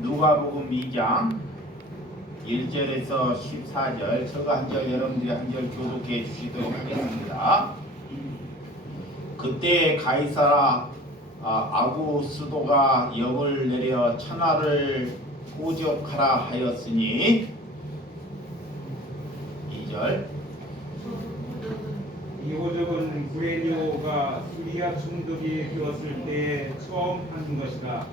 누가복음 2장 1절에서 14절 저거 한 절 여러분들이 한 절 교독해 주시도록 하겠습니다. 그때 가이사라 아구스도가 영을 내려 천하를 호적하라 하였으니 2절 이 호적은 구레니오가 시리아 총독이 되었을 때 처음 한 것이다.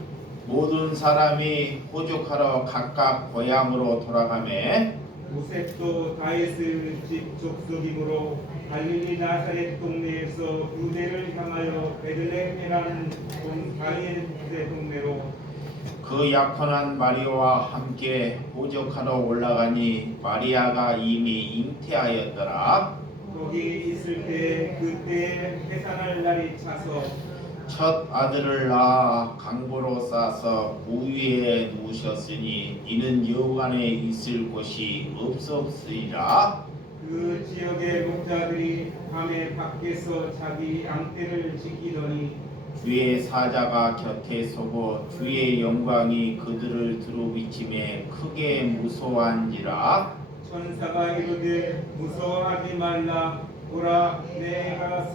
모든 사람이 호적하러 각각 고향으로 돌아가매 요셉도 다윗의 집 족속이므로 갈릴리 나사렛 동네에서 유대를 향하여 베들레헴이라는 다윗의 동네로 그 약혼한 마리아와 함께 호적하러 올라가니 마리아가 이미 잉태하였더라. 거기 있을 때 그때 해산할 날이 차서 첫 아들을 낳아 강보로 싸서 부위에 누우셨으니 이는 여관에 있을 곳이 없었으리라. 그 지역의 목자들이 밤에 밖에서 자기 양떼를 지키더니 주의 사자가 곁에 서고 주의 영광이 그들을 두루비침에 크게 무서워한지라. 천사가 이르되 무서워하지 말라. 보라, 내가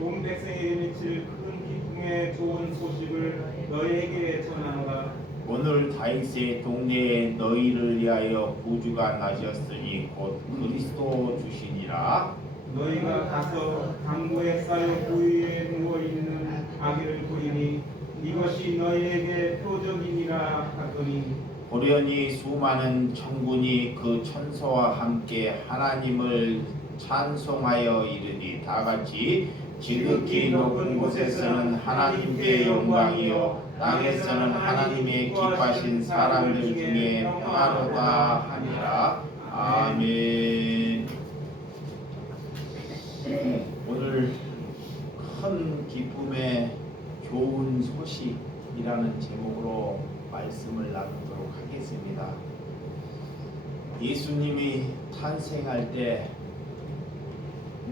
온 백성에게 미칠 큰 기쁨의 좋은 소식을 너희에게 전하노라. 오늘 다윗의 동네에 너희를 위하여 구주가 나셨으니 곧 그리스도 주시니라. 너희가 가서 강보에 쌓여 부위에 누워있는 아기를 보리니 이것이 너희에게 표적이니라 하더니 호련히 수많은 천군이 그 천사와 함께 하나님을 찬송하여 이르니 다같이 지극히 높은 곳에서는 하나님께 영광이요 땅에서는 하나님의 기뻐하신 사람들 중에 평화로다 하니라. 아멘. 오늘 큰 기쁨의 좋은 소식이라는 제목으로 말씀을 나누도록 하겠습니다. 예수님이 탄생할 때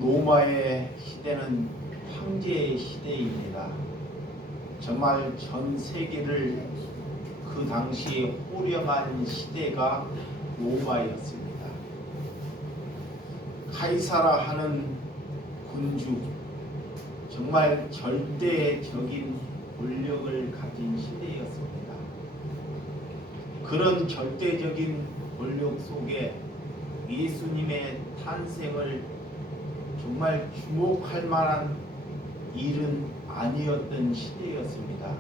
로마의 시대는 황제의 시대입니다. 정말 전 세계를 그 당시에 호령한 시대가 로마였습니다. 카이사라 하는 군주, 정말 절대적인 권력을 가진 시대였습니다. 그런 절대적인 권력 속에 예수님의 탄생을 정말 주목할 만한 일은 아니었던 시대였습니다.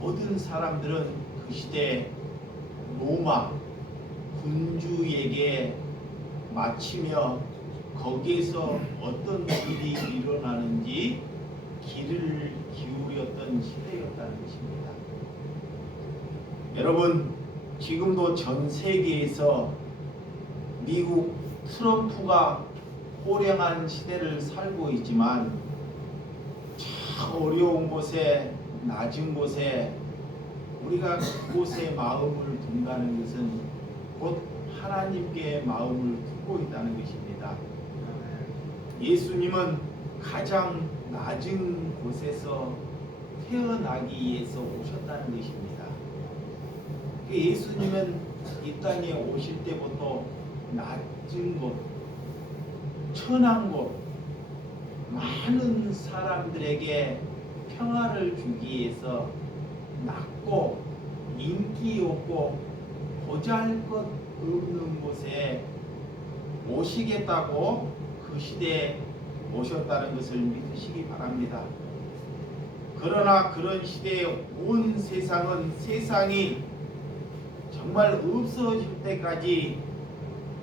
모든 사람들은 그 시대 로마 군주에게 맞추며 거기에서 어떤 일이 일어나는지 귀를 기울였던 시대였다는 것입니다. 여러분, 지금도 전 세계에서 미국 트럼프가 호령한 시대를 살고 있지만 참 어려운 곳에 낮은 곳에 우리가 그곳에 마음을 둔다는 것은 곧 하나님께 마음을 두고 있다는 것입니다. 예수님은 가장 낮은 곳에서 태어나기 위해서 오셨다는 것입니다. 예수님은 이 땅에 오실 때부터 낮은 곳, 천한 곳, 많은 사람들에게 평화를 주기 위해서 낮고 인기 없고 보잘것없는 곳에 오시겠다고 그 시대에 오셨다는 것을 믿으시기 바랍니다. 그러나 그런 시대에 온 세상이 정말 없어질 때까지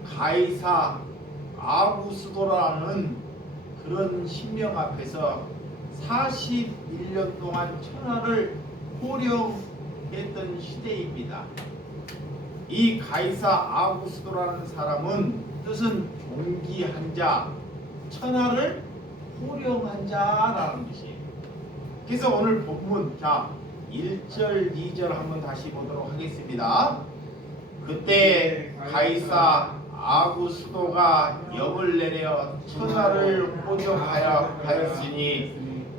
가이사 아구스도라는 그런 신명 앞에서 41년 동안 천하를 호령했던 시대입니다. 이 가이사 아구스도라는 사람은 뜻은 존귀한 자, 천하를 호령한 자라는 것이에요. 그래서 오늘 본문 1절 2절 한번 다시 보도록 하겠습니다. 그때 가이사 아구스도가 영을 내려 천하를 호적하였으니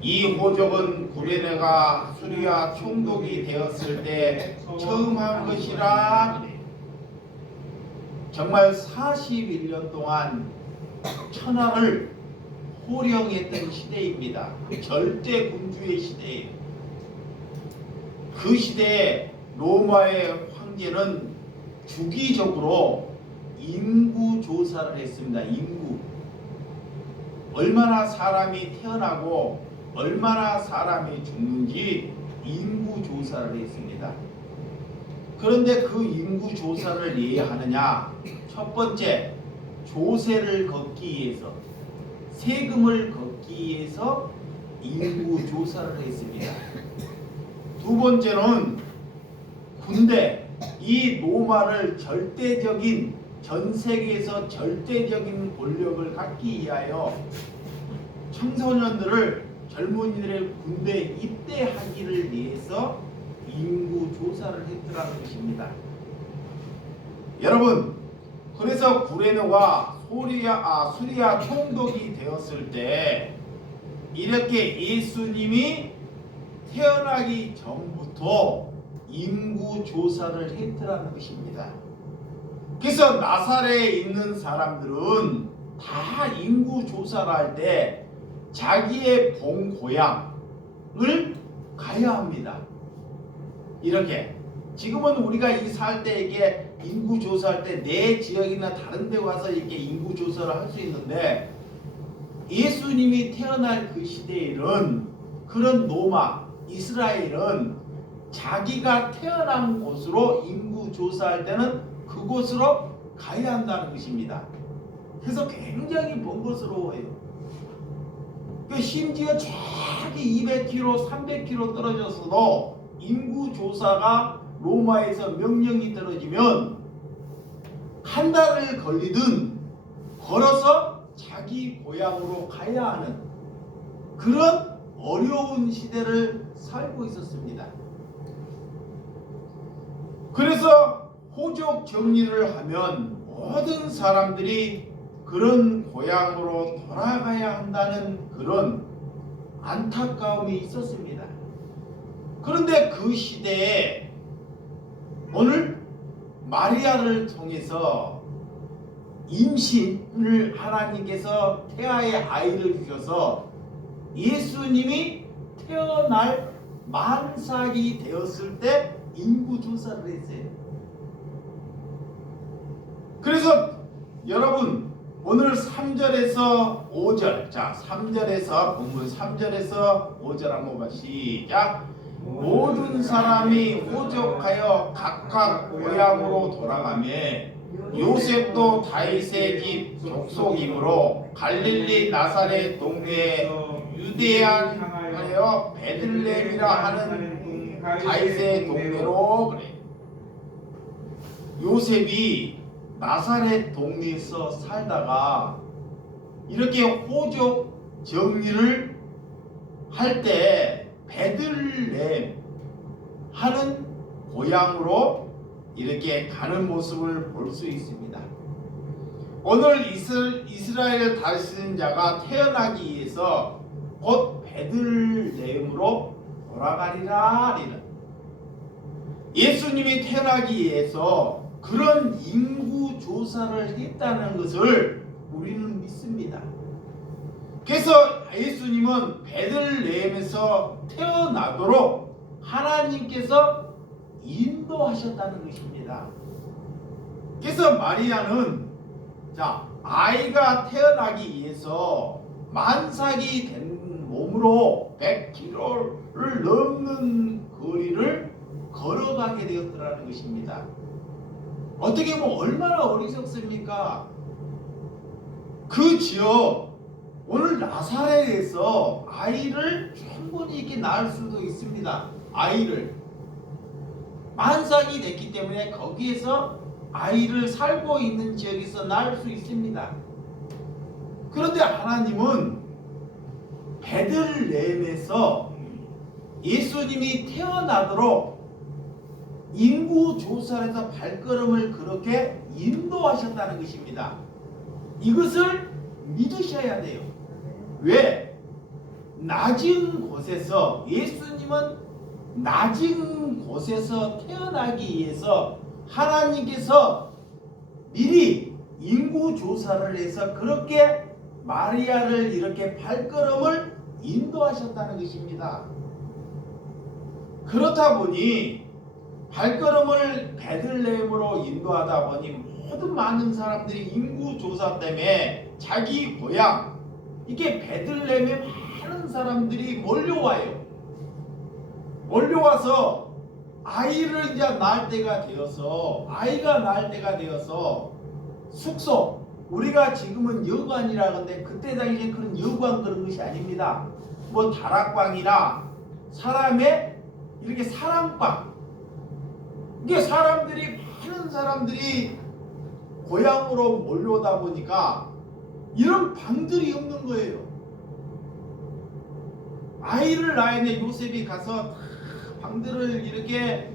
이 호적은 구레네가 수리아 총독이 되었을 때 처음 한 것이라. 정말 41년 동안 천하를 호령했던 시대입니다. 절대 군주의 시대예요. 그 시대에 로마의 황제는 주기적으로 인구 조사를 했습니다. 인구. 얼마나 사람이 태어나고 얼마나 사람이 죽는지 인구 조사를 했습니다. 그런데 그 인구 조사를 왜 하느냐? 첫 번째, 조세를 걷기 위해서, 세금을 걷기 위해서 인구 조사를 했습니다. 두 번째는 군대, 이 로마를 절대적인, 전 세계에서 절대적인 권력을 갖기 위하여 청소년들을, 젊은이들의 군대에 입대하기를 위해서 인구 조사를 했더라는 것입니다. 여러분, 그래서 구레네가 수리아 총독이 되었을 때 이렇게 예수님이 태어나기 전부터 인구 조사를 했더라는 것입니다. 그래서 나사렛에 있는 사람들은 다 인구 조사를 할 때 자기의 본 고향을 가야 합니다. 이렇게 지금은 우리가 이 살 때 이게 인구 조사할 때 내 지역이나 다른 데 와서 이렇게 인구 조사를 할 수 있는데, 예수님이 태어날 그 시대에는 그런 로마, 이스라엘은 자기가 태어난 곳으로 인구 조사할 때는 그곳으로 가야 한다는 것입니다. 그래서 굉장히 번거스러워요. 심지어 저기 200km, 300km 떨어져서도 인구 조사가 로마에서 명령이 떨어지면 한 달을 걸리든 걸어서 자기 고향으로 가야 하는 그런 어려운 시대를 살고 있었습니다. 그래서 호적 정리를 하면 모든 사람들이 그런 고향으로 돌아가야 한다는 그런 안타까움이 있었습니다. 그런데 그 시대에 오늘 마리아를 통해서 임신을 하나님께서 태아의 아이를 주셔서 예수님이 태어날 만삭이 되었을 때 인구 조사를 했어요. 그래서 여러분, 오늘 3절에서 5절, 자 3절에서 본문 3절에서 5절 한번 봐. 시작. 모든 사람이 호적하여 각각 고향으로 돌아가며 요셉도 다윗의 집 족속이므로 갈릴리 나사렛 동네에 유대하여 베들레헴이라 하는 다윗의 동네로. 그래. 요셉이 나사렛 동네에서 살다가 이렇게 호적 정리를 할 때 베들레헴 하는 고향으로 이렇게 가는 모습을 볼 수 있습니다. 오늘 이스라엘 다스리는 자가 태어나기 위해서 곧 베들레헴으로 돌아가리라. 예수님이 태어나기 위해서 그런 인구 조사를 했다는 것을 우리는 믿습니다. 그래서 예수님은 베들레헴에서 태어나도록 하나님께서 인도하셨다는 것입니다. 그래서 마리아는 아이가 태어나기 위해서 만삭이 된 몸으로 100km를 넘는 거리를 걸어가게 되었더라는 것입니다. 어떻게 보면 얼마나 어리석습니까? 그 지역, 오늘 나사렛에서 아이를 충분히 이렇게 낳을 수도 있습니다. 아이를 만삭이 됐기 때문에 거기에서 아이를 살고 있는 지역에서 낳을 수 있습니다. 그런데 하나님은 베들레헴에서 예수님이 태어나도록 인구 조사를 해서 발걸음을 그렇게 인도하셨다는 것입니다. 이것을 믿으셔야 돼요. 왜? 낮은 곳에서 예수님은 낮은 곳에서 태어나기 위해서 하나님께서 미리 인구 조사를 해서 그렇게 마리아를 이렇게 발걸음을 인도하셨다는 것입니다. 그렇다 보니 발걸음을 베들레헴으로 인도하다 보니 모든 많은 사람들이 인구 조사 때문에 자기 고향 이게 베들레헴에 많은 사람들이 몰려와서 아이를 이제 낳을 때가 되어서 아이가 낳을 때가 되어서 숙소 우리가 지금은 여관이라 하는데 그때 당시에 그런 여관 그런 것이 아닙니다. 뭐 다락방이나 사람의 이렇게 사랑방 이게 사람들이 많은 사람들이 고향으로 몰려오다 보니까 이런 방들이 없는 거예요. 아이를 낳았는데 요셉이 가서 방들을 이렇게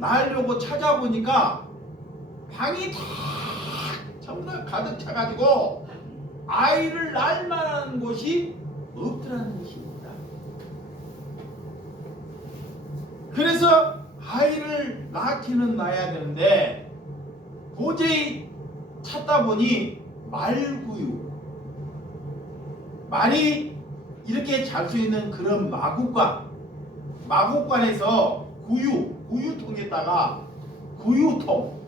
낳으려고 찾아보니까 방이 다 전부 다 가득 차가지고 아이를 낳을 만한 곳이 없더라는 것입니다. 그래서 아이를 낳기는 낳아야 되는데 도저히 찾다 보니 말구유 말이 이렇게 잘 수 있는 그런 마국관에서 구유통에다가 구유통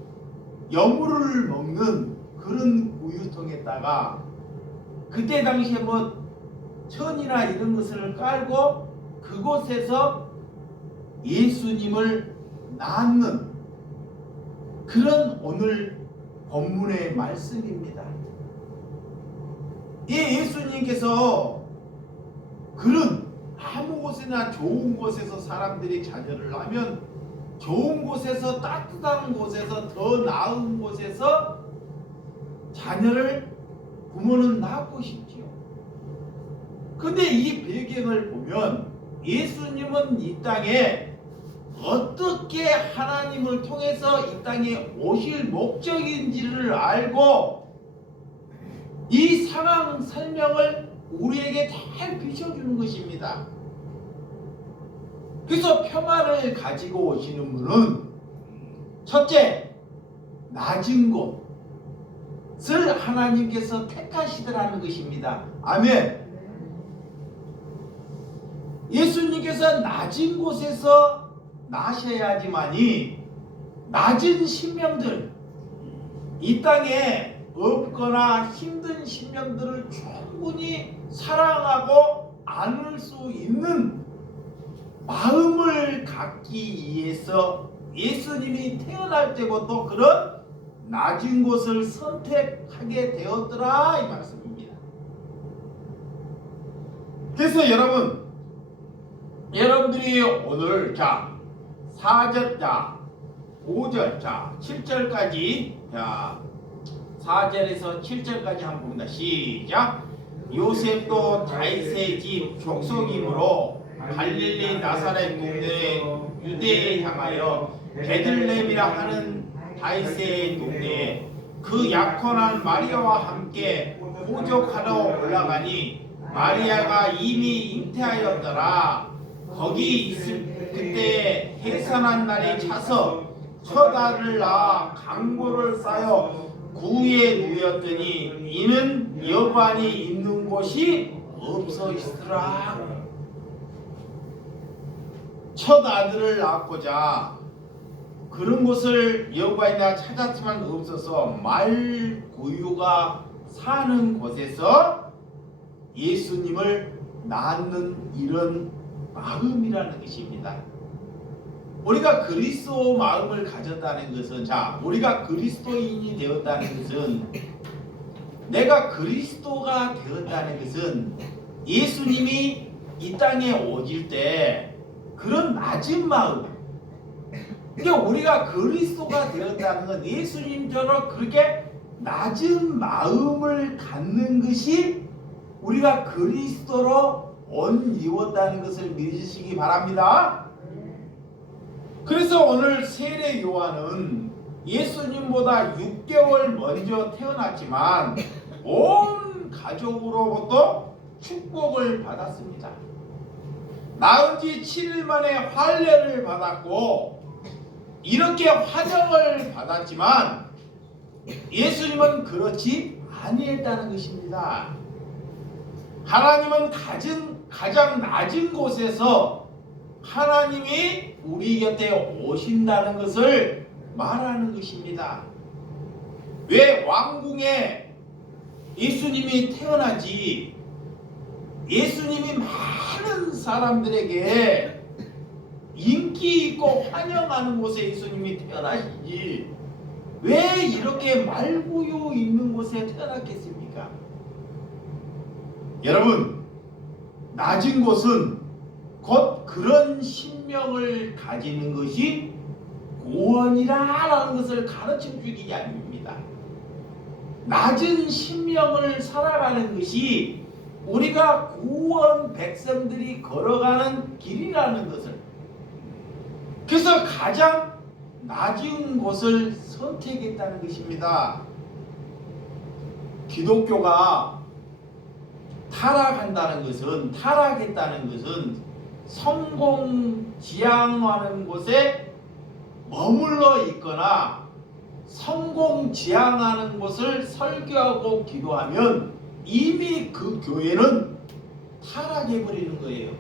여물을 먹는 그런 구유통에다가 그때 당시에 뭐 천이나 이런 것을 깔고 그곳에서 예수님을 낳는 그런 오늘 본문의 말씀입니다. 이 예수님께서 그런 아무 곳이나 좋은 곳에서 사람들이 자녀를 낳으면 좋은 곳에서 따뜻한 곳에서 더 나은 곳에서 자녀를 부모는 낳고 싶지요. 근데 이 배경을 보면 예수님은 이 땅에 어떻게 하나님을 통해서 이 땅에 오실 목적인지를 알고 이 상황 설명을 우리에게 잘 비춰주는 것입니다. 그래서 평화를 가지고 오시는 분은 첫째, 낮은 곳을 하나님께서 택하시더라는 것입니다. 아멘. 예수님께서 낮은 곳에서 나셔야지만이 낮은 신명들, 이 땅에 없거나 힘든 신명들을 충분히 사랑하고 안을 수 있는 마음을 갖기 위해서 예수님이 태어날 때부터 그런 낮은 곳을 선택하게 되었더라 이 말씀입니다. 그래서 여러분들이 오늘 4절, 5절, 7절까지 4절에서 7절까지 한번 봅니다. 시작. 요셉도 다윗의 집 족속이므로 갈릴리 나사렛 동네에 유대에 향하여 베들레헴이라 하는 다윗의 동네에 그 약혼한 마리아와 함께 호족하러 올라가니 마리아가 이미 잉태하였더라. 거기 있을 그때 해산한 날이 차서 첫 아들을 낳아 강보를 쌓여 구에 누였더니 이는 여관이 있는 곳이 없어 있으라. 첫 아들을 낳고자 그런 곳을 여관이나 찾았지만 없어서 말구유가 사는 곳에서 예수님을 낳는 이런 마음이라는 것입니다. 우리가 그리스도 마음을 가졌다는 것은 우리가 그리스도인이 되었다는 것은 내가 그리스도가 되었다는 것은 예수님이 이 땅에 오실 때 그런 낮은 마음 그러니까 우리가 그리스도가 되었다는 건 예수님처럼 그렇게 낮은 마음을 갖는 것이 우리가 그리스도로 옷 입었다는 것을 믿으시기 바랍니다. 그래서 오늘 세례 요한은 예수님보다 6개월 먼저 태어났지만 온 가족으로부터 축복을 받았습니다. 낳은 지 7일 만에 할례를 받았고 이렇게 환영을 받았지만 예수님은 그렇지 아니했다는 것입니다. 하나님은 가장 낮은 곳에서 하나님이 우리 곁에 오신다는 것을 말하는 것입니다. 왜 왕궁에 예수님이 태어나지 예수님이 많은 사람들에게 인기 있고 환영하는 곳에 예수님이 태어나시지 왜 이렇게 말구유 있는 곳에 태어났겠습니까? 여러분, 낮은 곳은 곧 그런 신명을 가지는 것이 구원이라는 것을 가르쳐 주기 아닙니다. 낮은 신명을 살아가는 것이 우리가 구원 백성들이 걸어가는 길이라는 것을, 그래서 가장 낮은 곳을 선택했다는 것입니다. 기독교가 타락했다는 것은 성공 지향하는 곳에 머물러 있거나 성공 지향하는 곳을 설교하고 기도하면 이미 그 교회는 타락해 버리는 거예요.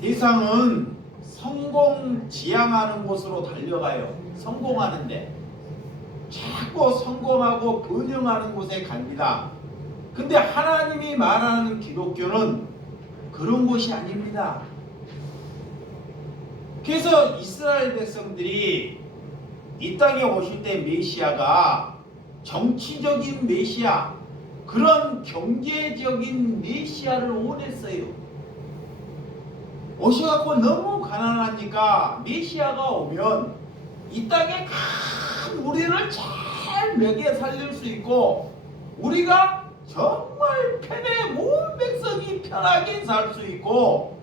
세상은 성공 지향하는 곳으로 달려가요. 성공하는데 자꾸 성공하고 번영하는 곳에 갑니다. 근데 하나님이 말하는 기독교는 그런 곳이 아닙니다. 그래서 이스라엘 백성들이 이 땅에 오실 때 메시아가 정치적인 메시아, 그런 경제적인 메시아를 원했어요. 오셔갖고 너무 가난하니까 메시아가 오면 이 땅에 큰 우리를 잘 먹여 살릴 수 있고 우리가 정말 편에 온 백성이 편하게 살 수 있고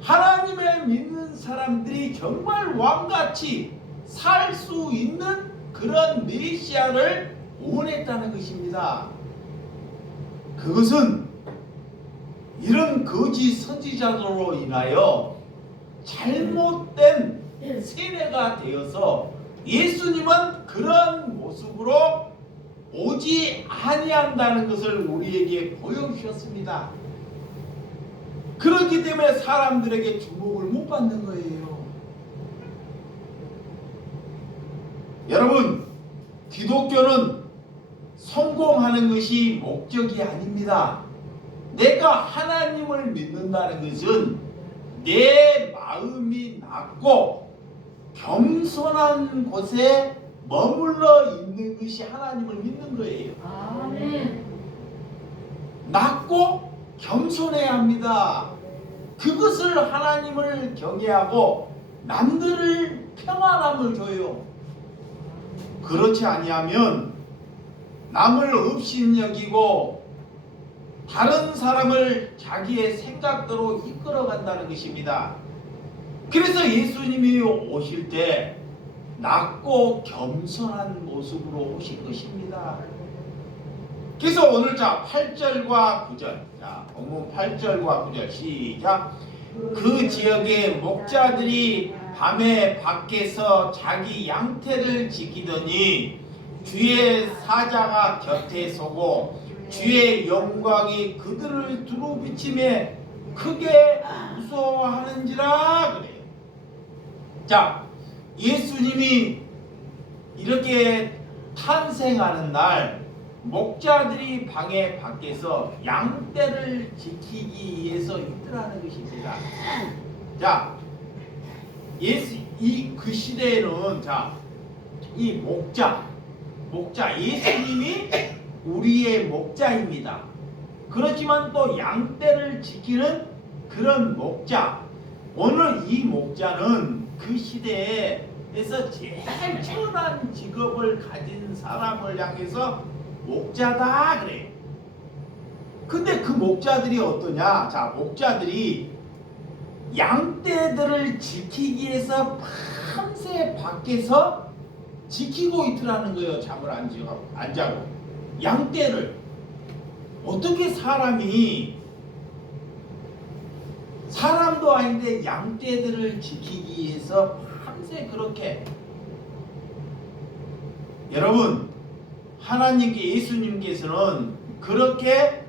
하나님을 믿는 사람들이 정말 왕같이 살 수 있는 그런 메시아를 원했다는 것입니다. 그것은 이런 거짓 선지자들로 인하여 잘못된 세뇌가 되어서 예수님은 그런 모습으로 오지 아니한다는 것을 우리에게 보여주셨습니다. 그렇기 때문에 사람들에게 주목을 못 받는 거예요. 여러분, 기독교는 성공하는 것이 목적이 아닙니다. 내가 하나님을 믿는다는 것은 내 마음이 낮고 겸손한 곳에 머물러 있는 것이 하나님을 믿는 거예요. 아멘. 낮고 겸손해야 합니다. 그것을 하나님을 경외하고 남들을 평안함을 줘요. 그렇지 아니하면 남을 업신여기고 다른 사람을 자기의 생각대로 이끌어간다는 것입니다. 그래서 예수님이 오실 때 낮고 겸손한 모습으로 오신 것입니다. 그래서 오늘 8절과 9절, 본문 8절과 9절 시작. 그 지역의 목자들이 밤에 밖에서 자기 양떼를 지키더니 주의 사자가 곁에 서고 주의 영광이 그들을 두루비치며 크게 무서워하는지라 그래요. 자, 예수님이 이렇게 탄생하는 날 목자들이 방에 밖에서 양떼를 지키기 위해서 있더라는 것입니다. 자, 그 시대에는 이 목자 예수님이 우리의 목자입니다. 그렇지만 또 양떼를 지키는 그런 목자, 오늘 이 목자는 그 시대에서 제일 천한 직업을 가진 사람을 향해서 목자다 그래요. 근데 그 목자들이 어떠냐? 자, 목자들이 양떼들을 지키기 위해서 밤새 밖에서 지키고 있더라는 거예요. 잠을 안 자고 양떼를. 어떻게 사람이 사람도 아닌데 양떼들을 지키기 위해서 밤새 그렇게 여러분 하나님께 예수님께서는 그렇게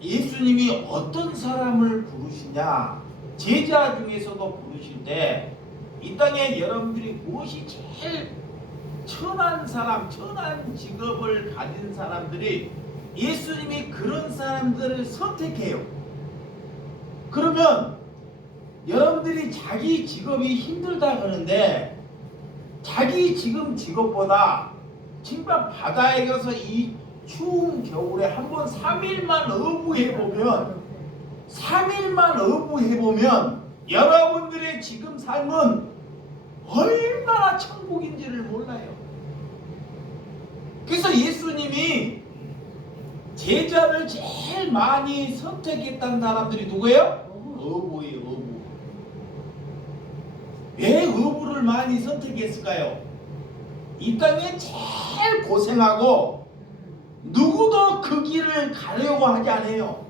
예수님이 어떤 사람을 부르시냐 제자 중에서도 부르실 때 이 땅에 여러분들이 무엇이 제일 천한 사람 천한 직업을 가진 사람들이 예수님이 그런 사람들을 선택해요. 그러면 여러분들이 자기 직업이 힘들다 그러는데 자기 지금 직업보다 정말 바다에 가서 이 추운 겨울에 한번 3일만 어부해보면 여러분들의 지금 삶은 얼마나 천국인지를 몰라요. 그래서 예수님이 제자를 제일 많이 선택했던 사람들이 누구예요? 어부예요. 어부. 왜 어부를 많이 선택했을까요? 이 땅에 제일 고생하고 누구도 그 길을 가려고 하지 않아요.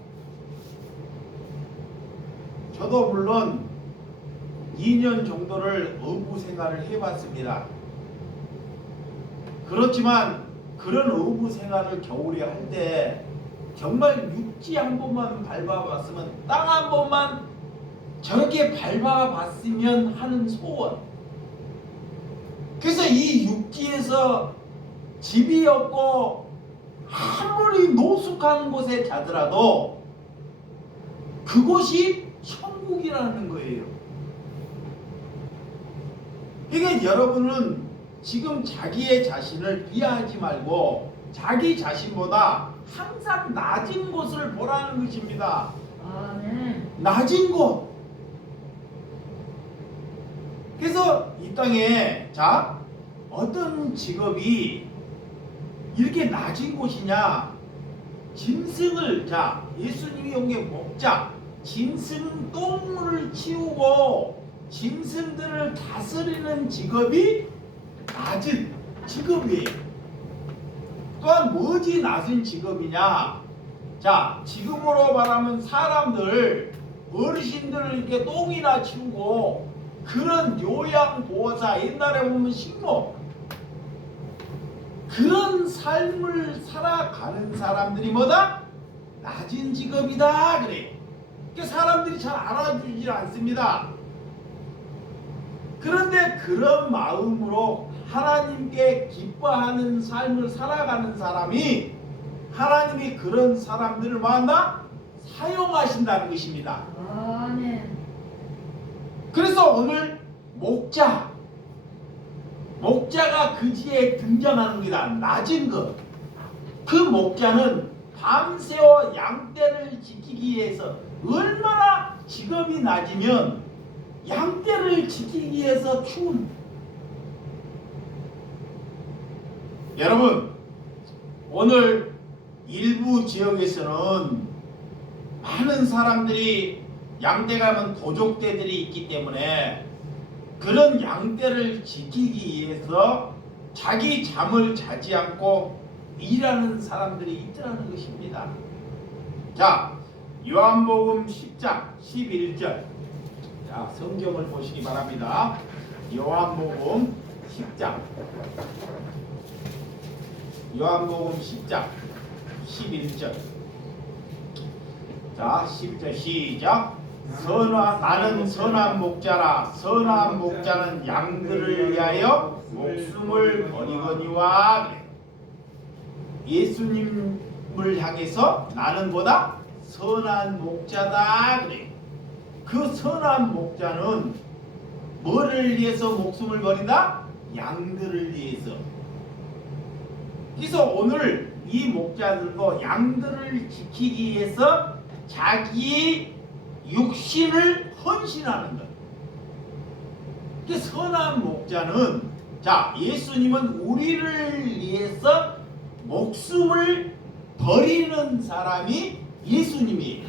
저도 물론 2년 정도를 어부 생활을 해봤습니다. 그렇지만 그런 어부 생활을 겨울에 할 때 정말 육지 한 번만 밟아봤으면 땅 한 번만 저렇게 밟아봤으면 하는 소원. 그래서 이 육지에서 집이 없고 아무리 노숙한 곳에 자더라도 그곳이 천국이라는 거예요. 그러니까 여러분은 지금 자기의 자신을 비하하지 말고 자기 자신보다 항상 낮은 곳을 보라는 것입니다. 낮은 곳. 그래서 이 땅에 자 어떤 직업이 이렇게 낮은 곳이냐? 짐승을 자 예수님이 온 게 목자 짐승 똥을 치우고 짐승들을 다스리는 직업이 낮은 직업이에요. 또한 뭐지 낮은 직업이냐? 자 지금으로 말하면 사람들 어르신들을 이렇게 똥이나 치우고 그런 요양보호사 옛날에 보면 식모 그런 삶을 살아가는 사람들이 뭐다? 낮은 직업이다 그래. 그러니까 사람들이 잘 알아주질 않습니다. 그런데 그런 마음으로 하나님께 기뻐하는 삶을 살아가는 사람이 하나님이 그런 사람들을 뭐한다? 사용하신다는 것입니다. 아멘. 그래서 오늘 목자가 그지에 등장하는 겁니다. 낮은 것. 그 목자는 밤새워 양떼를 지키기 위해서 얼마나 직업이 낮으면 양떼를 지키기 위해서 추운. 여러분 오늘 일부 지역에서는 많은 사람들이 양떼 가면 도적떼들이 있기 때문에 그런 양떼를 지키기 위해서 자기 잠을 자지 않고 일하는 사람들이 있더라는 것입니다. 자, 요한복음 10장 11절. 자, 성경을 보시기 바랍니다. 요한복음 10장. 요한복음 10장 11절. 자, 10절 시작. 나는 선한 목자라. 선한 목자는 양들을 위하여 목숨을 버리거니와. 그래. 예수님을 향해서 나는 뭐다? 선한 목자다. 그래. 그 선한 목자는 뭐를 위해서 목숨을 버린다? 양들을 위해서. 그래서 오늘 이 목자들도 양들을 지키기 위해서 자기 육신을 헌신하는 것. 그 선한 목자는 자 예수님은 우리를 위해서 목숨을 버리는 사람이 예수님이에요.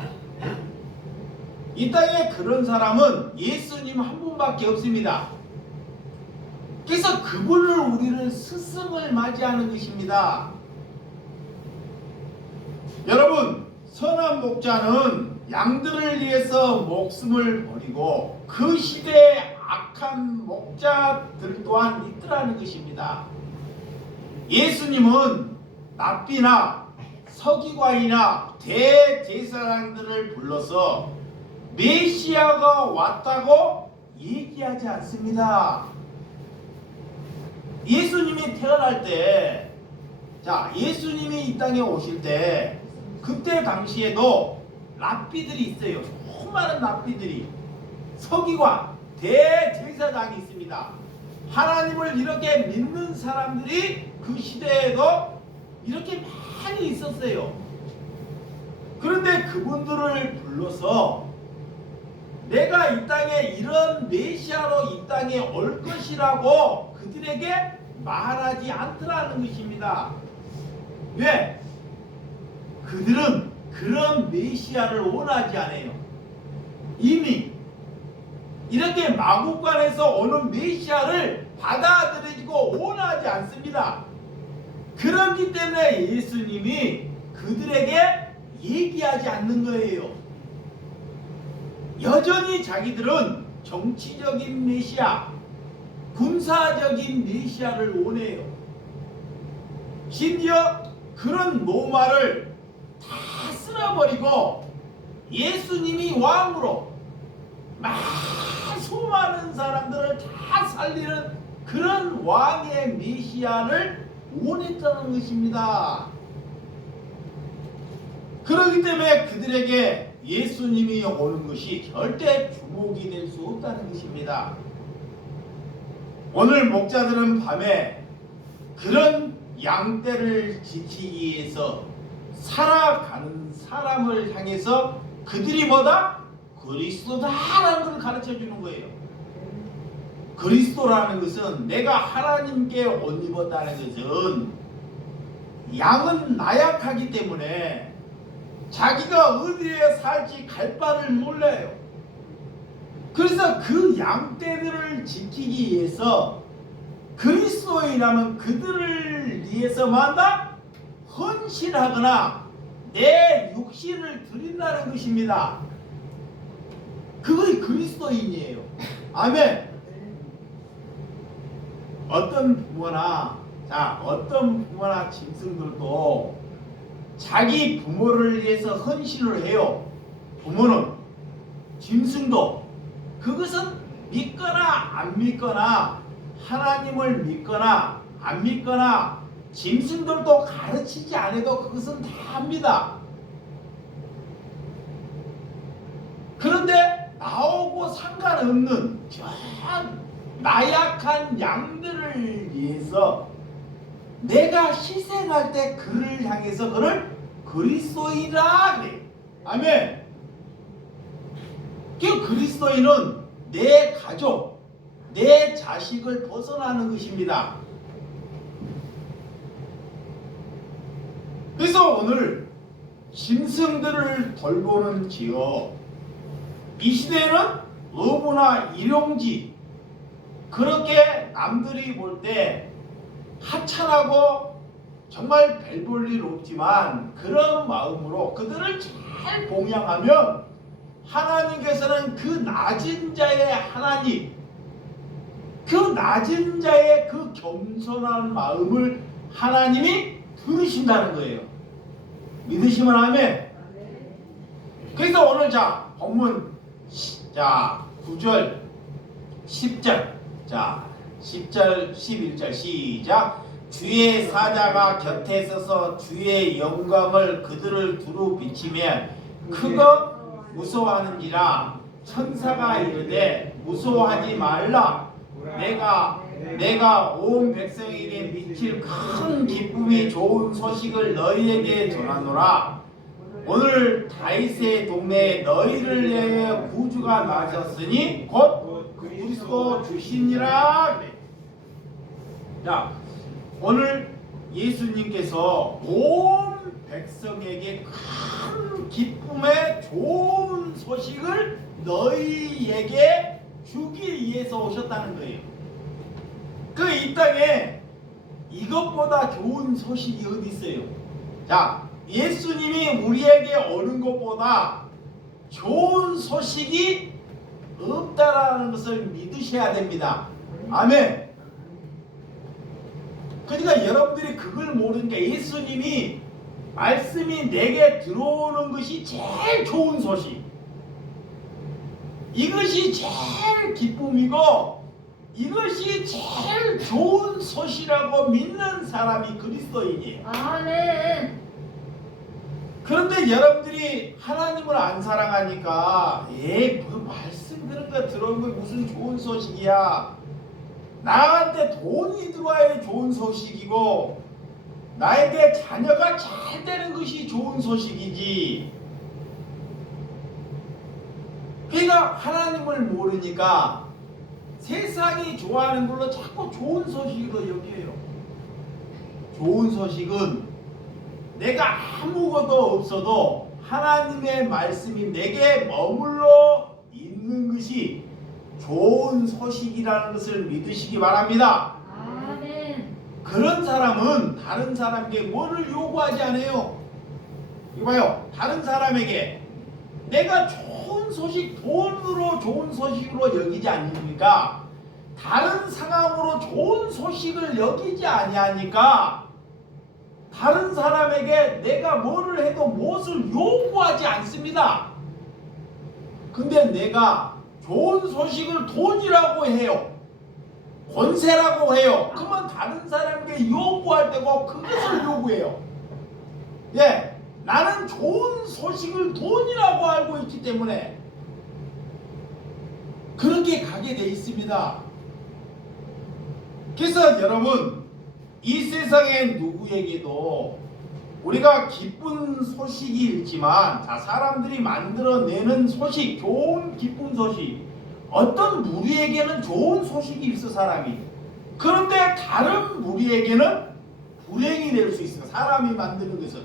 이 땅에 그런 사람은 예수님 한 분밖에 없습니다. 그래서 그분을 우리는 스승을 맞이하는 것입니다. 여러분, 선한 목자는 양들을 위해서 목숨을 버리고 그 시대에 악한 목자들 또한 있더라는 것입니다. 예수님은 랍비나 서기관이나 대제사장들을 불러서 메시아가 왔다고 얘기하지 않습니다. 예수님이 태어날 때, 자, 예수님이 이 땅에 오실 때 그때 당시에도 랍비들이 있어요. 수많은 랍비들이, 서기관, 대제사장이 있습니다. 하나님을 이렇게 믿는 사람들이 그 시대에도 이렇게 많이 있었어요. 그런데 그분들을 불러서 내가 이 땅에 이런 메시아로 이 땅에 올 것이라고 그들에게 말하지 않더라는 것입니다. 왜? 그들은 그런 메시아를 원하지 않아요. 이미 이렇게 마국간에서 오는 메시아를 받아들이고 원하지 않습니다. 그렇기 때문에 예수님이 그들에게 얘기하지 않는 거예요. 여전히 자기들은 정치적인 메시아, 군사적인 메시아를 원해요. 심지어 그런 로마를 다 쓸어버리고 예수님이 왕으로 수많은 사람들을 다 살리는 그런 왕의 메시아를 원했다는 것입니다. 그렇기 때문에 그들에게 예수님이 오는 것이 절대 주목이 될 수 없다는 것입니다. 오늘 목자들은 밤에 그런 양떼를 지키기 위해서 살아가는 사람을 향해서 그들이 뭐다? 그리스도다라는 걸 가르쳐 주는 거예요. 그리스도라는 것은, 내가 하나님께 옷 입었다는 것은, 양은 나약하기 때문에 자기가 어디에 살지 갈 바를 몰라요. 그래서 그 양떼들을 지키기 위해서 그리스도인이라면 그들을 위해서만 다 헌신하거나 내 육신을 드린다는 것입니다. 그것이 그리스도인이에요. 아멘. 어떤 부모나 짐승들도 자기 부모를 위해서 헌신을 해요. 부모는, 짐승도. 그것은 믿거나 안 믿거나, 하나님을 믿거나 안 믿거나, 짐승들도 가르치지 않아도 그것은 다 합니다. 그런데 나오고 상관없는 저 나약한 양들을 위해서 내가 희생할 때 그를 향해서 그를 그리스도인이라 그래요. 아멘. 그 그리스도인은 내 가족, 내 자식을 벗어나는 것입니다. 그래서 오늘 짐승들을 돌보는 지역, 이 시대에는 어부나 일용직, 그렇게 남들이 볼 때 하찮하고 정말 별 볼 일 없지만 그런 마음으로 그들을 잘 봉양하면 하나님께서는 그 낮은 자의 하나님, 그 낮은 자의 그 겸손한 마음을 하나님이 들으신다는 거예요. 믿으시면 아멘. 그래서 오늘 자 본문 9절 10절, 자 10절 11절 시작. 주의 사자가 곁에 서서 주의 영광을 그들을 두루 비치면 크고 무서워하는지라. 천사가 이르되 무서워하지 말라. 내가 온 백성에게 미칠 큰 기쁨이 좋은 소식을 너희에게 전하노라. 오늘 다윗의 동네에 너희를 위하여 구주가 나셨으니 곧 그리스도 주시니라. 자, 오늘 예수님께서 온 백성에게 큰 기쁨의 좋은 소식을 너희에게 주기 위해서 오셨다는 거예요. 그 이 땅에 이것보다 좋은 소식이 어디 있어요? 자, 예수님이 우리에게 오는 것보다 좋은 소식이 없다라는 것을 믿으셔야 됩니다. 아멘. 그러니까 여러분들이 그걸 모르니까 예수님이 말씀이 내게 들어오는 것이 제일 좋은 소식, 이것이 제일 기쁨이고 이것이 제일 좋은 소식이라고 믿는 사람이 그리스도인이에요. 아멘. 그런데 여러분들이 하나님을 안 사랑하니까 뭐 말씀 그런 거 들어오면 무슨 좋은 소식이야, 나한테 돈이 들어와야 좋은 소식이고 나에게 자녀가 잘 되는 것이 좋은 소식이지. 그러니까 하나님을 모르니까 세상이 좋아하는 걸로 자꾸 좋은 소식으로 여겨요. 좋은 소식은 내가 아무것도 없어도 하나님의 말씀이 내게 머물러 있는 것이 좋은 소식이라는 것을 믿으시기 바랍니다. 아멘. 그런 사람은 다른 사람에게 뭐를 요구하지 않아요. 이거 봐요. 다른 사람에게 내가 좋은 소식, 돈으로 좋은 소식으로 여기지 않습니까? 다른 상황으로 좋은 소식을 여기지 아니하니까 다른 사람에게 내가 뭐를 해도 무엇을 요구하지 않습니다. 근데 내가 좋은 소식을 돈이라고 해요, 권세라고 해요. 그러면 다른 사람에게 요구할 때고 그것을 요구해요. 예, 나는 좋은 소식을 돈이라고 알고 있기 때문에 그렇게 가게 돼 있습니다. 그래서 여러분, 이 세상에 누구에게도 우리가 기쁜 소식이 있지만, 자, 사람들이 만들어내는 소식, 좋은 기쁜 소식, 어떤 무리에게는 좋은 소식이 있어 사람이. 그런데 다른 무리에게는 불행이 될 수 있어요. 사람이 만드는 것은.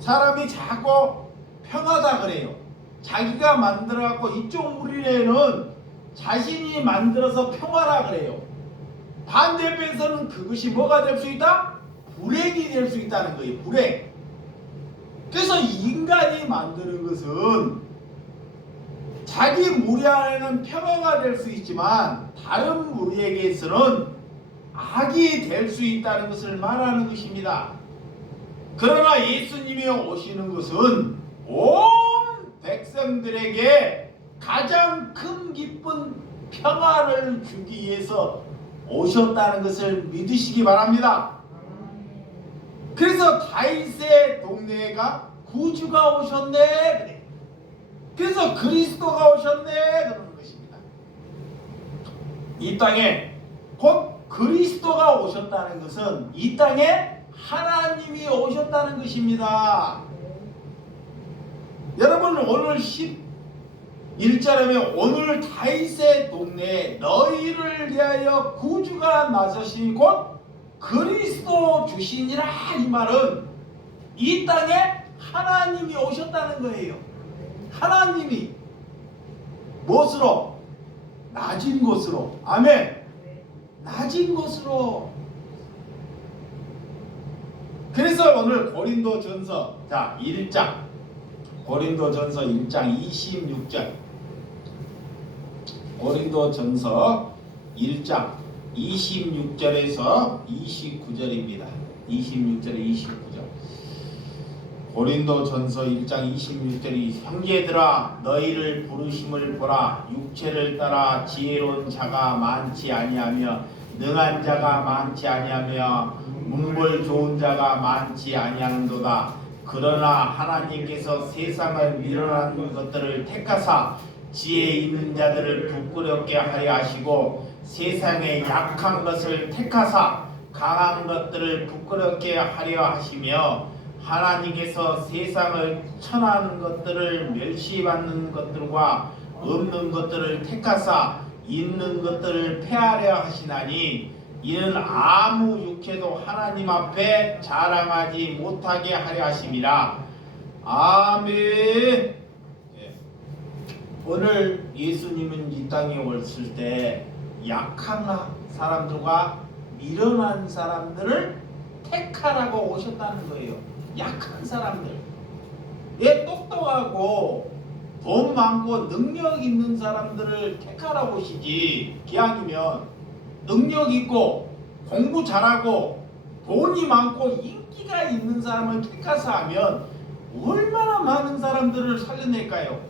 사람이 자꾸 평하다 그래요. 자기가 만들어갖고 이쪽 무리에는 자신이 만들어서 평화라 그래요. 반대편에서는 그것이 뭐가 될 수 있다? 불행이 될 수 있다는 거예요. 불행. 그래서 인간이 만드는 것은 자기 무리 안에는 평화가 될 수 있지만 다른 무리에게서는 악이 될 수 있다는 것을 말하는 것입니다. 그러나 예수님이 오시는 것은 온 백성들에게 가장 큰 기쁜 평화를 주기 위해서 오셨다는 것을 믿으시기 바랍니다. 그래서 다윗의 동네가 구주가 오셨네 그래. 그래서 그리스도가 오셨네 그러는 것입니다. 이 땅에 곧 그리스도가 오셨다는 것은 이 땅에 하나님이 오셨다는 것입니다. 여러분, 오늘 11절에 오늘 다윗의 동네에 너희를 위하여 구주가 나서시니 곧 그리스도 주시니라. 이 말은 이 땅에 하나님이 오셨다는 거예요. 하나님이 무엇으로? 낮은 곳으로. 아멘. 낮은 곳으로. 그래서 오늘 고린도전서 1장, 고린도전서 1장 26절, 고린도전서 1장 26절에서 29절입니다. 26절에 29절. 고린도전서 1장 26절이 형제들아 너희를 부르심을 보라. 육체를 따라 지혜로운 자가 많지 아니하며 능한 자가 많지 아니하며 문벌 좋은 자가 많지 아니하는도다. 그러나 하나님께서 세상을 밀어난 것들을 택하사 지혜 있는 자들을 부끄럽게 하려 하시고 세상의 약한 것을 택하사 강한 것들을 부끄럽게 하려 하시며 하나님께서 세상을 천한 것들을 멸시받는 것들과 없는 것들을 택하사 있는 것들을 폐하려 하시나니 이는 아무 육체도 하나님 앞에 자랑하지 못하게 하려 하심이라. 아멘. 오늘 예수님은 이 땅에 왔을 때 약한 사람들과 미련한 사람들을 택하라고 오셨다는 거예요. 약한 사람들, 예, 똑똑하고 돈 많고 능력 있는 사람들을 택하라고 하시지. 기왕이면 능력 있고 공부 잘하고 돈이 많고 인기가 있는 사람을 택해서 하면 얼마나 많은 사람들을 살려낼까요?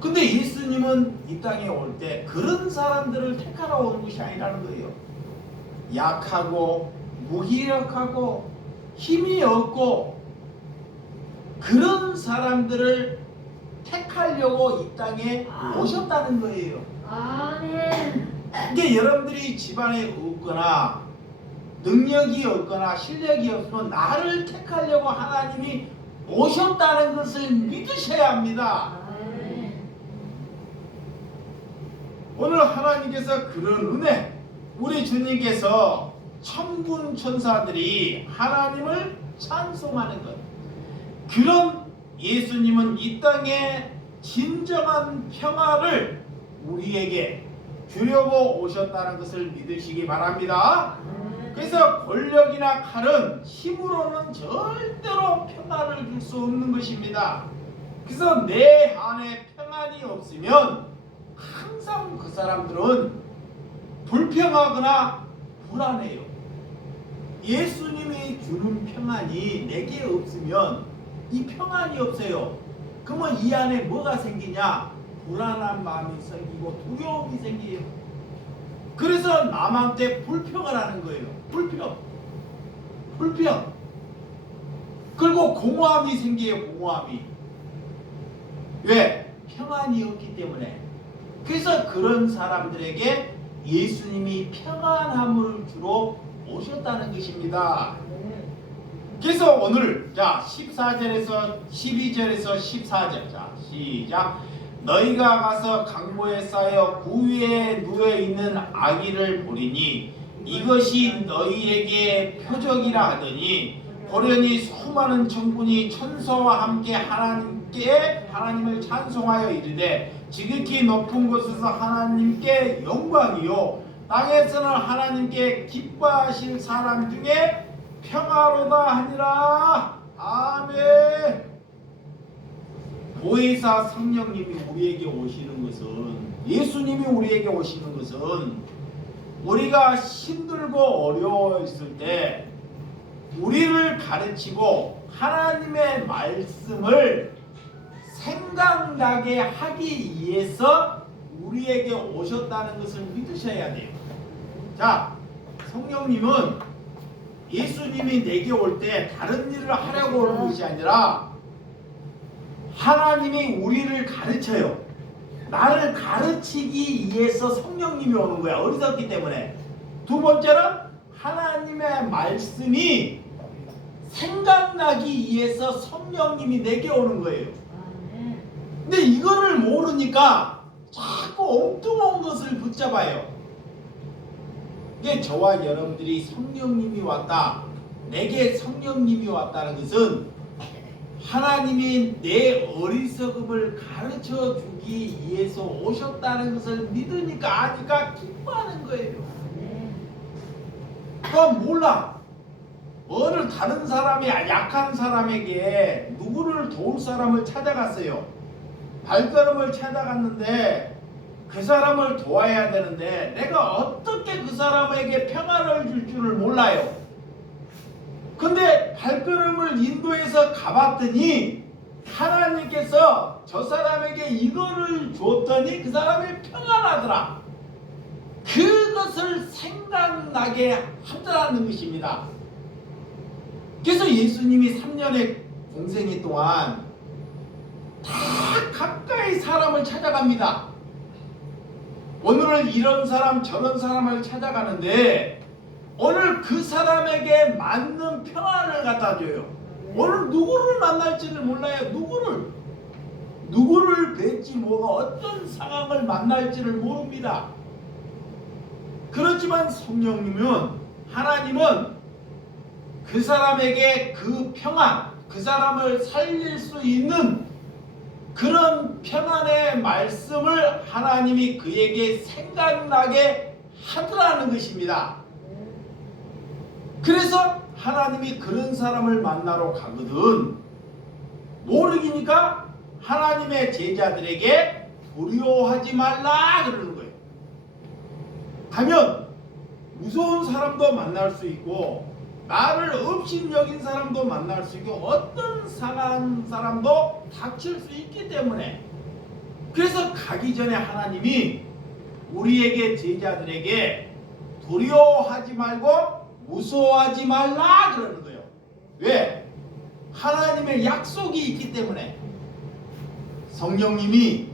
근데 예수님은 이 땅에 올 때 그런 사람들을 택하라고 온 것이 아니라는 거예요. 약하고 무기력하고 힘이 없고 그런 사람들을 택하려고 이 땅에 오셨다는 거예요. 아멘. 이게 여러분들이 집안에 없거나 능력이 없거나 실력이 없으면 나를 택하려고 하나님이 오셨다는 것을 믿으셔야 합니다. 아멘. 오늘 하나님께서 그런 은혜, 우리 주님께서 천군 천사들이 하나님을 찬송하는 것, 그런 예수님은 이 땅에 진정한 평화를 우리에게 주려고 오셨다는 것을 믿으시기 바랍니다. 그래서 권력이나 칼은 힘으로는 절대로 평화를 줄 수 없는 것입니다. 그래서 내 안에 평안이 없으면 항상 그 사람들은 불평하거나 불안해요. 예수님이 주는 평안이 내게 없으면 이 평안이 없어요. 그러면 이 안에 뭐가 생기냐? 불안한 마음이 생기고 두려움이 생겨요. 그래서 남한테 불평을 하는 거예요. 불평. 그리고 공허함이 생겨요. 공허함이. 왜? 평안이 없기 때문에. 그래서 그런 사람들에게 예수님이 평안함을 주러 오셨다는 것입니다. 그래서 오늘 자 14절에서 12절에서 14절, 자 시작. 너희가 가서 강보에 쌓여 구 위에 누워 있는 아기를 보리니 이것이 너희에게 표적이라 하더니 보려니 수많은 천군이 천사와 함께 하나님을 찬송하여 이르되 지극히 높은 곳에서 하나님께 영광이요 땅에서는 하나님께 기뻐하실 사람 중에 평화로다 하니라. 아멘. 보혜사 성령님이 우리에게 오시는 것은, 예수님이 우리에게 오시는 것은 우리가 힘들고 어려워했을 때 우리를 가르치고 하나님의 말씀을 생각나게 하기 위해서 우리에게 오셨다는 것을 믿으셔야 돼요. 자, 성령님은 예수님이 내게 올 때 다른 일을 하려고 오는 것이 아니라 하나님이 우리를 가르쳐요. 나를 가르치기 위해서 성령님이 오는 거야. 어리석기 때문에. 두 번째는 하나님의 말씀이 생각나기 위해서 성령님이 내게 오는 거예요. 근데 이거를 모르니까 자꾸 엉뚱한 것을 붙잡아요. 이게 저와 여러분들이 성령님이 왔다, 내게 성령님이 왔다는 것은 하나님이 내 어리석음을 가르쳐 주기 위해서 오셨다는 것을 믿으니까 아니까 기뻐하는 거예요. 그건 몰라. 어느 다른 사람이 약한 사람에게 누구를 도울 사람을 찾아갔어요. 발걸음을 찾아갔는데 그 사람을 도와야 되는데 내가 어떻게 그 사람에게 평안을 줄 줄을 몰라요. 근데 발걸음을 인도해서 가봤더니 하나님께서 저 사람에게 이거를 줬더니 그 사람이 평안하더라. 그것을 생각나게 하더라는 것입니다. 그래서 예수님이 3년의 공생애 동안 다 가까이 사람을 찾아갑니다. 오늘은 이런 사람 저런 사람을 찾아가는데 오늘 그 사람에게 맞는 평안을 갖다 줘요. 오늘 누구를 만날지를 몰라요. 누구를 뵐지 뭐가 어떤 상황을 만날지를 모릅니다. 그렇지만 성령님은, 하나님은 그 사람에게 그 평안, 그 사람을 살릴 수 있는 그런 평안의 말씀을 하나님이 그에게 생각나게 하더라는 것입니다. 그래서 하나님이 그런 사람을 만나러 가거든 모르기니까 하나님의 제자들에게 두려워하지 말라 그러는 거예요. 가면 무서운 사람도 만날 수 있고 나를 업신여긴 사람도 만날 수 있고 어떤 상한 사람도 닥칠 수 있기 때문에 그래서 가기 전에 하나님이 우리에게 제자들에게 두려워하지 말고 무서워하지 말라 그러는 거예요. 왜? 하나님의 약속이 있기 때문에 성령님이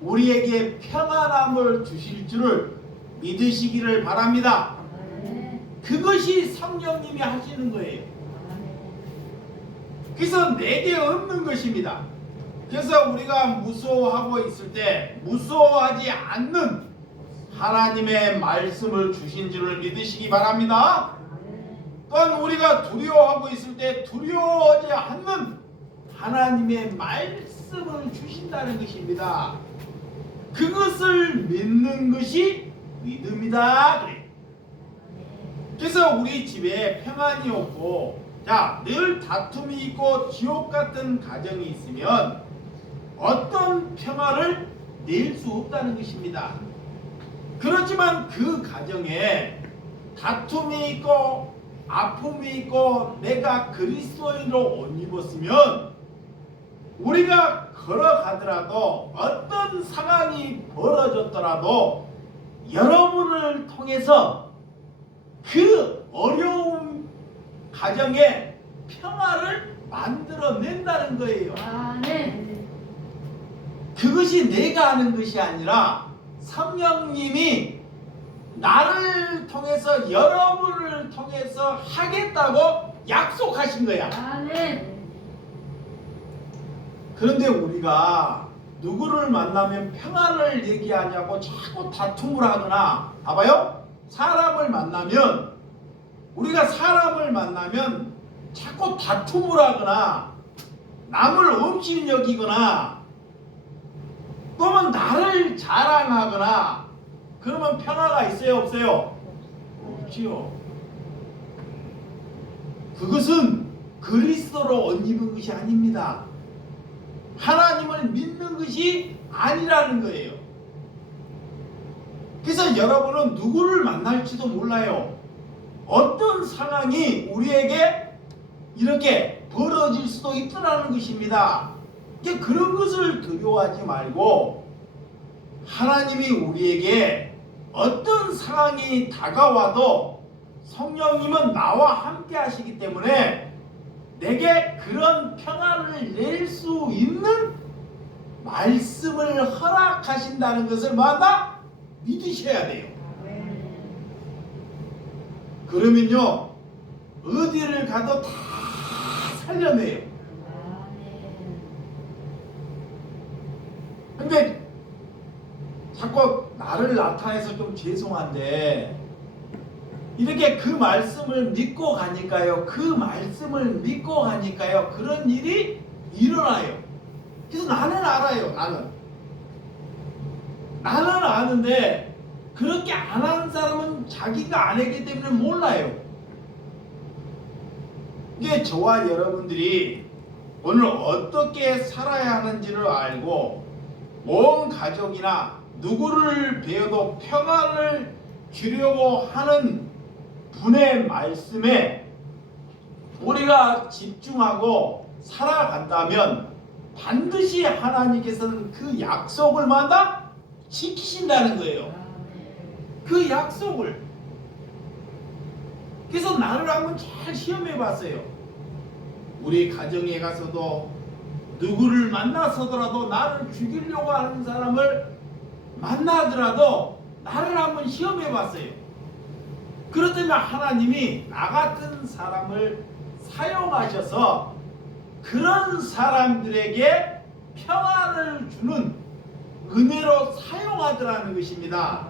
우리에게 평안함을 주실 줄을 믿으시기를 바랍니다. 그것이 성령님이 하시는 거예요. 그래서 내게 없는 것입니다. 그래서 우리가 무서워하고 있을 때 무서워하지 않는 하나님의 말씀을 주신 줄을 믿으시기 바랍니다. 또한 우리가 두려워하고 있을 때 두려워하지 않는 하나님의 말씀을 주신다는 것입니다. 그것을 믿는 것이 믿음이다 그래요. 그래서 우리 집에 평안이 없고 늘 다툼이 있고 지옥 같은 가정이 있으면 어떤 평화를 낼 수 없다는 것입니다. 그렇지만 그 가정에 다툼이 있고 아픔이 있고 내가 그리스도인으로 옷 입었으면 우리가 걸어가더라도 어떤 상황이 벌어졌더라도 여러분을 통해서 그 어려운 가정에 평화를 만들어낸다는 거예요. 그것이 내가 하는 것이 아니라 성령님이 나를 통해서 여러분을 통해서 하겠다고 약속하신 거야. 그런데 우리가 누구를 만나면 평안을 얘기하냐고 자꾸 다툼을 하거나 봐봐요. 우리가 사람을 만나면 자꾸 다툼을 하거나 남을 없이 여기거나 또는 나를 자랑하거나 그러면 평화가 있어요 없어요? 없지요. 그것은 그리스도로 옷 입은 것이 아닙니다. 하나님을 믿는 것이 아니라는 거예요. 그래서 여러분은 누구를 만날지도 몰라요. 어떤 상황이 우리에게 이렇게 벌어질 수도 있더라는 것입니다. 그런 것을 두려워하지 말고 하나님이 우리에게 어떤 상황이 다가와도 성령님은 나와 함께 하시기 때문에 내게 그런 평안을 낼 수 있는 말씀을 허락하신다는 것을 뭐한다? 믿으셔야 돼요. 그러면요 어디를 가도 다 살려내요. 근데 자꾸 나를 나타내서 좀 죄송한데 이렇게 그 말씀을 믿고 가니까요. 그런 일이 일어나요. 그래서 나는 알아요. 나는 아는데 그렇게 안 하는 사람은 자기가 안 했기 때문에 몰라요. 이게 저와 여러분들이 오늘 어떻게 살아야 하는지를 알고 온 가족이나 누구를 배워도 평안을 주려고 하는 분의 말씀에 우리가 집중하고 살아간다면 반드시 하나님께서는 그 약속을 만다 지키신다는 거예요. 그 약속을. 그래서 나를 한번 잘 시험해 봤어요. 우리 가정에 가서도 누구를 만나서더라도 나를 죽이려고 하는 사람을 만나더라도 나를 한번 시험해 봤어요. 그렇다면 하나님이 나 같은 사람을 사용하셔서 그런 사람들에게 평안을 주는 은혜로 사용하더라는 것입니다.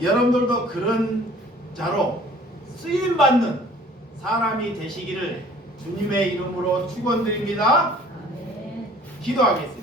여러분들도 그런 자로 쓰임받는 사람이 되시기를 주님의 이름으로 축원드립니다. 기도하겠습니다.